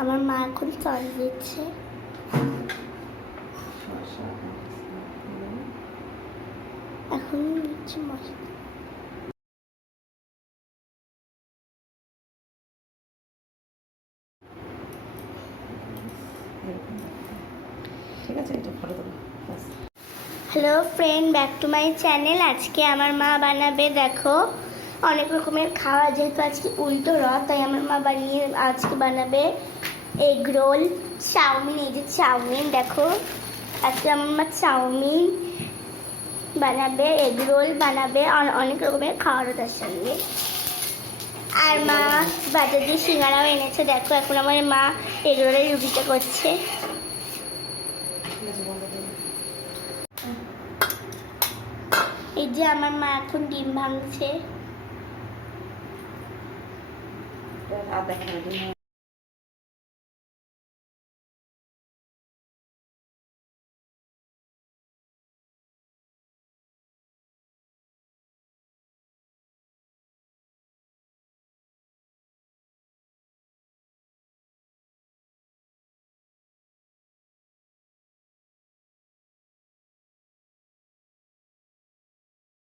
আমার মা এখন সস দিচ্ছে। এখন দিচ্ছে মশলা। Hello friend, back to my channel. আজকে আমার মা বানাবে, দেখো অনেক রকমের খাওয়া, যেহেতু আজকে উল্টো রথ তাই আমার মা আজকে বানাবে এগ রোল, চাউমিন। এই যে চাউমিন দেখো, আজকে আমার মা চাউমিন বানাবে, এগ রোল বানাবে, অনেক রকমের খাওয়ার তার সঙ্গে। আর মা বাজার দিয়ে সিঙ্গারাও এনেছে, দেখো এখন আমার মা এগ রোলের রুটিটা করছে। এই যে আমার মা এখন ডিম ভাঙছে।